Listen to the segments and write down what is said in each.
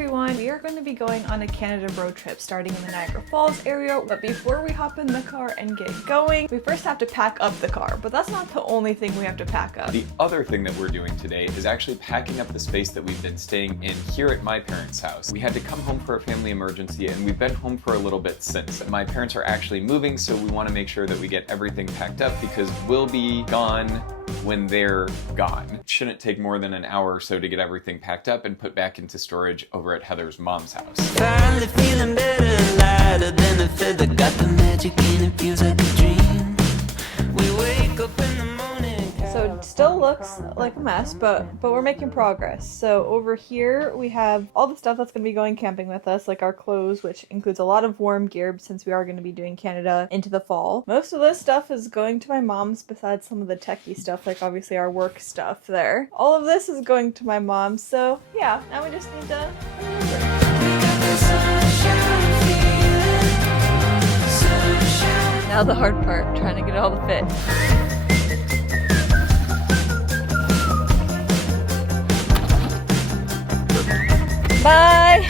everyone, we are going to be going on a Canada road trip starting in the Niagara Falls area, but before we hop in the car and get going, we first have to pack up the car, but that's not the only thing we have to pack up. The other thing that we're doing today is actually packing up the space that we've been staying in here at my parents' house. We had to come home for a family emergency and we've been home for a little bit since. My parents are actually moving, so we want to make sure that we get everything packed up because we'll be gone when they're gone. It shouldn't take more than an hour or so to get everything packed up and put back into storage over at Heather's mom's house. Finally feeling better, lighter than a feather, got the magic and it feels like a dream. We wake up in the morning. So it still looks like a mess, but we're making progress. So over here we have all the stuff that's going to be going camping with us, like our clothes, which includes a lot of warm gear since we are going to be doing Canada into the fall. Most of this stuff is going to my mom's besides some of the techie stuff, like obviously our work stuff there. All of this is going to my mom, so yeah, now we just need to Now the hard part, trying to get it all to fit. Bye!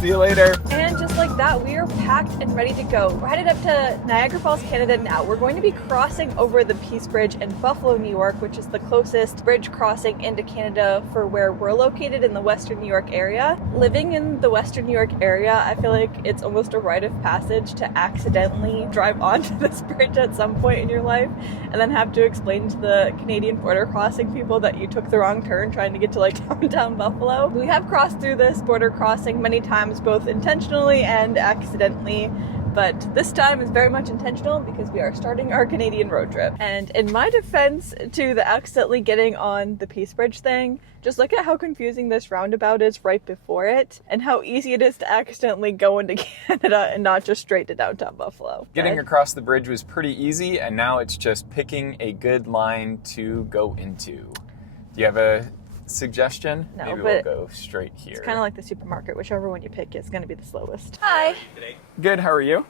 See you later! And just like that, we are packed and ready to go. We're headed up to Niagara Falls, Canada now. We're going to be crossing over the Peace Bridge in Buffalo, New York, which is the closest bridge crossing into Canada for where we're located in the Western New York area. Living in the Western New York area, I feel like it's almost a rite of passage to accidentally drive onto this bridge at some point in your life and then have to explain to the Canadian border crossing people that you took the wrong turn trying to get to like downtown Buffalo. We have crossed through this border crossing many times, both intentionally and accidentally, but this time is very much intentional because we are starting our Canadian road trip. And in my defense to the accidentally getting on the Peace Bridge thing, just look at how confusing this roundabout is right before it and how easy it is to accidentally go into Canada and not just straight to downtown Buffalo. Getting across the bridge was pretty easy, and now it's just picking a good line to go into. Do you have a suggestion? No, maybe but we'll go straight here. It's kind of like the supermarket. Whichever one you pick is going to be the slowest. Hi. Good, how are you?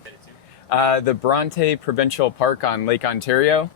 The Bronte Provincial Park on Lake Ontario.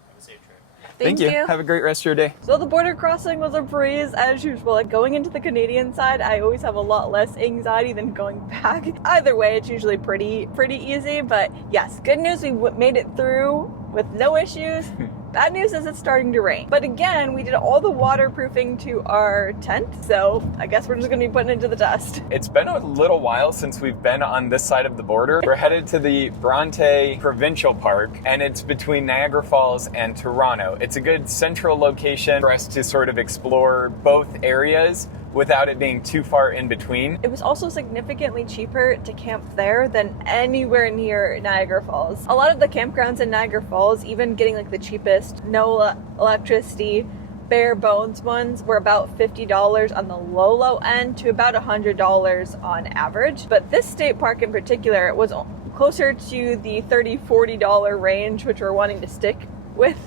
Thank you. Have a great rest of your day. So the border crossing was a breeze as usual. Like going into the Canadian side, I always have a lot less anxiety than going back. Either way, it's usually pretty easy. But yes, good news, we made it through with no issues. Bad news is it's starting to rain. But again, we did all the waterproofing to our tent, so I guess we're just gonna be putting it to the test. It's been a little while since we've been on this side of the border. We're headed to the Bronte Provincial Park, and it's between Niagara Falls and Toronto. It's a good central location for us to sort of explore both areas without it being too far in between. It was also significantly cheaper to camp there than anywhere near Niagara Falls. A lot of the campgrounds in Niagara Falls, even getting like the cheapest, no electricity, bare bones ones, were about $50 on the low end to about $100 on average. But this state park in particular was closer to the $30-$40 range, which we're wanting to stick with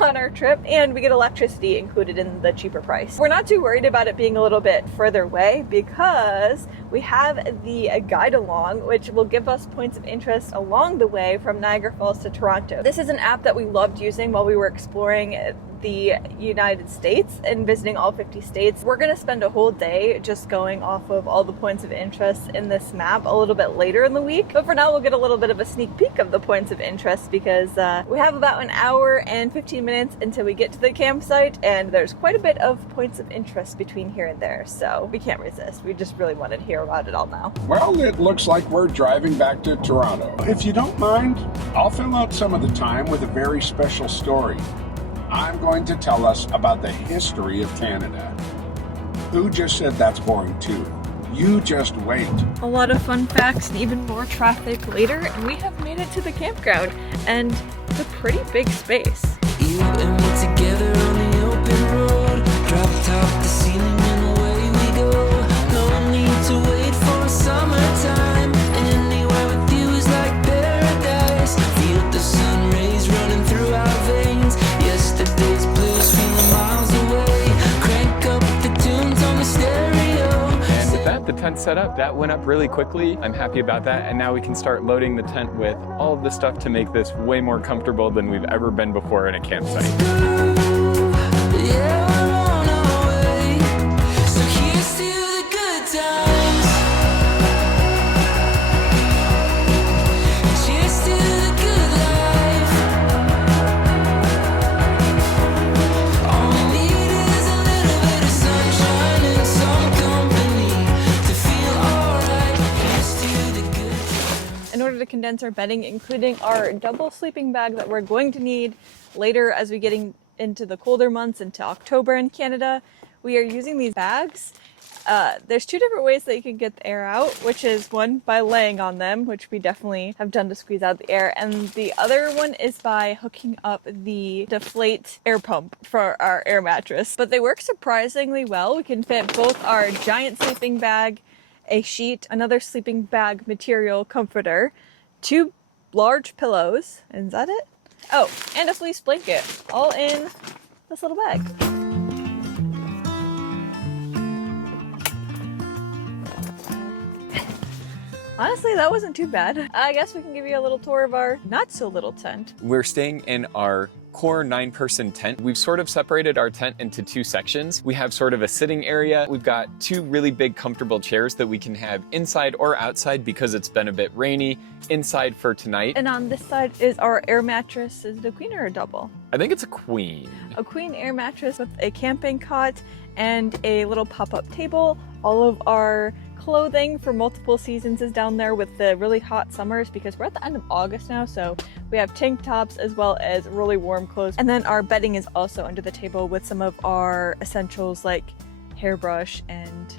on our trip, and we get electricity included in the cheaper price. We're not too worried about it being a little bit further away because we have the guide along, which will give us points of interest along the way from Niagara Falls to Toronto. This is an app that we loved using while we were exploring the United States and visiting all 50 states. We're gonna spend a whole day just going off of all the points of interest in this map a little bit later in the week. But for now, we'll get a little bit of a sneak peek of the points of interest because we have about an hour and 15 minutes until we get to the campsite, and there's quite a bit of points of interest between here and there, so we can't resist. We just really wanted to hear about it all now. Well, it looks like we're driving back to Toronto. If you don't mind, I'll fill out some of the time with a very special story. I'm going to tell us about the history of Canada. Who just said that's boring too? You just wait. A lot of fun facts and even more traffic later, and we have made it to the campground, and it's a pretty big space. You and me together on the open road, drop top the ceiling and away we go. No need to wait for summertime. Anywhere with you is like paradise. Feel the sun rays running through our veins. Yesterday's blues feeling miles away. Crank up the tunes on the stereo. And with that, the tent set up. That went up really quickly. I'm happy about that. And now we can start loading the tent with all of the stuff to make this way more comfortable than we've ever been before in a campsite. Yeah, we're on our way. So here's to the good times. to condense our bedding, including our double sleeping bag that we're going to need later as we get into the colder months, into October in Canada. We are using these bags. There's two different ways that you can get the air out, which is one by laying on them, which we definitely have done to squeeze out the air, and the other one is by hooking up the deflate air pump for our air mattress. But they work surprisingly well. We can fit both our giant sleeping bag, a sheet, another sleeping bag material comforter, 2 large pillows, and is that it? Oh, and a fleece blanket, all in this little bag. Honestly, that wasn't too bad. I guess we can give you a little tour of our not so little tent. We're staying in our core 9-person tent. We've sort of separated our tent into 2 sections. We have sort of a sitting area. We've got 2 really big comfortable chairs that we can have inside or outside because it's been a bit rainy. Inside for tonight. And on this side is our air mattress. Is it a queen or a double? I think it's a queen. A queen air mattress with a camping cot and a little pop-up table. All of our clothing for multiple seasons is down there with the really hot summers, because we're at the end of August now, so we have tank tops as well as really warm clothes. And then our bedding is also under the table with some of our essentials like hairbrush and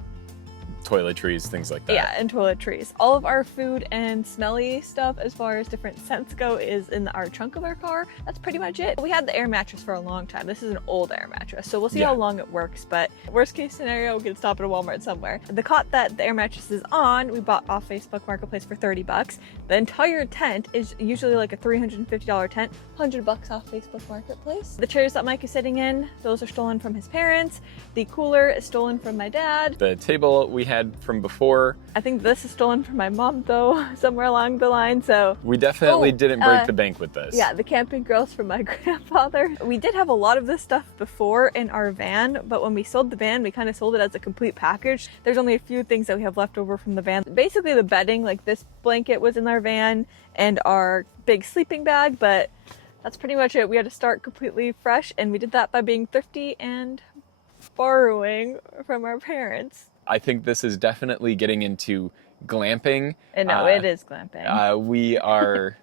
toiletries, things like that. Yeah, and toiletries. All of our food and smelly stuff as far as different scents go is in our trunk of our car. That's pretty much it. We had the air mattress for a long time. This is an old air mattress, so we'll see how long it works, but worst case scenario, we can stop at a Walmart somewhere. The cot that the air mattress is on, we bought off Facebook Marketplace for $30. The entire tent is usually like a $350 tent, $100 off Facebook Marketplace. The chairs that Mike is sitting in, those are stolen from his parents. The cooler is stolen from my dad. The table we had from before. I think this is stolen from my mom though, somewhere along the line, so. We definitely didn't break the bank with this. Yeah, the camping grills from my grandfather. We did have a lot of this stuff before in our van, but when we sold the van, we kind of sold it as a complete package. There's only a few things that we have left over from the van. Basically the bedding, like this blanket was in our van and our big sleeping bag, but that's pretty much it. We had to start completely fresh, and we did that by being thrifty and borrowing from our parents. I think this is definitely getting into glamping. And no, it is glamping. We are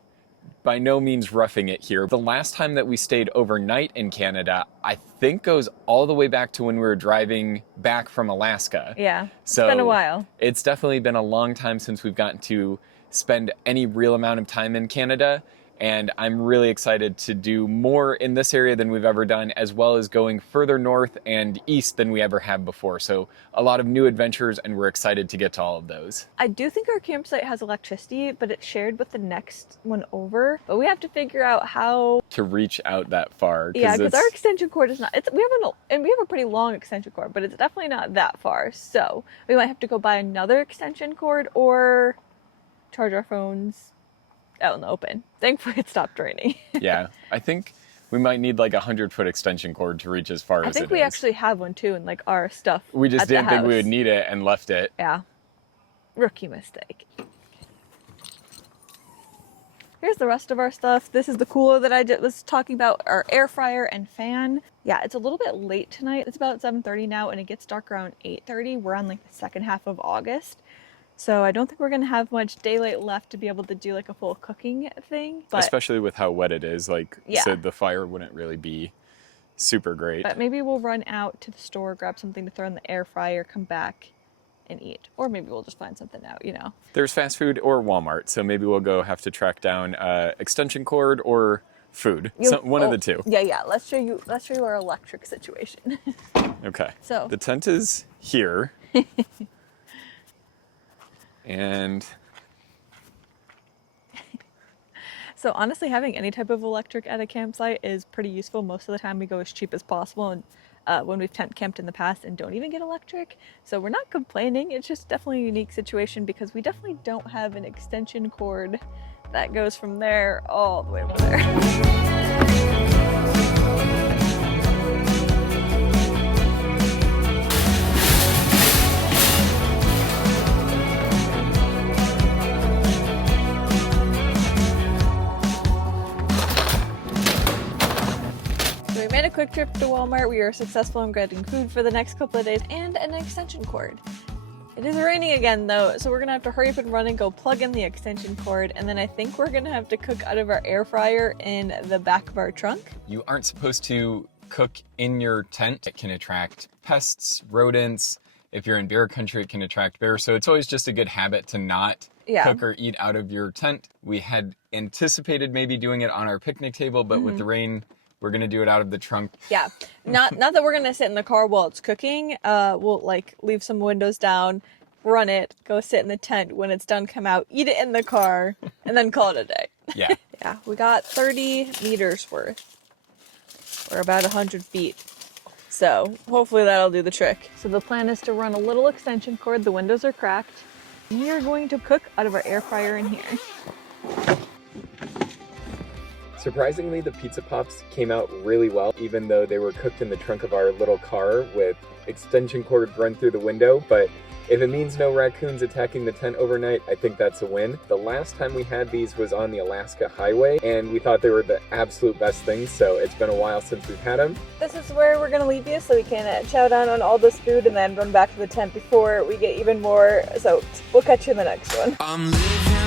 by no means roughing it here. The last time that we stayed overnight in Canada, I think goes all the way back to when we were driving back from Alaska. Yeah, so it's been a while. It's definitely been a long time since we've gotten to spend any real amount of time in Canada. And I'm really excited to do more in this area than we've ever done, as well as going further north and east than we ever have before. So a lot of new adventures, and we're excited to get to all of those. I do think our campsite has electricity, but it's shared with the next one over. But we have to figure out how to reach out that far. Yeah, because our extension cord is not. We have a pretty long extension cord, but it's definitely not that far. So we might have to go buy another extension cord or charge our phones out in the open. Thankfully it stopped raining. Yeah, I think we might need like a 100-foot extension cord to reach as far as it is. I think we actually have one too in like our stuff. We just didn't think we would need it and left it. Yeah, rookie mistake. Here's the rest of our stuff. This is the cooler that I was talking about, our air fryer and fan. Yeah, it's a little bit late tonight. It's about 7:30 now, and it gets dark around 8:30. We're on like the second half of August. So I don't think we're going to have much daylight left to be able to do like a full cooking thing. But especially with how wet it is, like you said, the fire wouldn't really be super great. But maybe we'll run out to the store, grab something to throw in the air fryer, come back and eat. Or maybe we'll just find something out, you know. There's fast food or Walmart, so maybe we'll have to track down extension cord or food. One of the two. Yeah. Let's show you our electric situation. Okay. So the tent is here. And so honestly, having any type of electric at a campsite is pretty useful. Most of the time we go as cheap as possible, and when we've tent camped in the past and don't even get electric. So we're not complaining. It's just definitely a unique situation because we definitely don't have an extension cord that goes from there all the way over there. We made a quick trip to Walmart. We were successful in getting food for the next couple of days and an extension cord. It is raining again though, so we're gonna have to hurry up and run and go plug in the extension cord, and then I think we're gonna have to cook out of our air fryer in the back of our trunk. You aren't supposed to cook in your tent. It can attract pests, rodents. If you're in bear country, it can attract bears. So it's always just a good habit to not cook or eat out of your tent. We had anticipated maybe doing it on our picnic table, but with the rain, we're gonna do it out of the trunk. Yeah, not that we're gonna sit in the car while it's cooking. We'll like leave some windows down, run it, go sit in the tent. When it's done, come out, eat it in the car, and then call it a day. Yeah. Yeah, we got 30 meters worth, or about 100 feet. So hopefully that'll do the trick. So the plan is to run a little extension cord. The windows are cracked. We are going to cook out of our air fryer in here. Surprisingly, the pizza pops came out really well, even though they were cooked in the trunk of our little car with extension cord run through the window. But if it means no raccoons attacking the tent overnight, I think that's a win. The last time we had these was on the Alaska Highway, and we thought they were the absolute best things, so it's been a while since we've had them. This is where we're going to leave you so we can chow down on all this food and then run back to the tent before we get even more soaked. We'll catch you in the next one. I'm living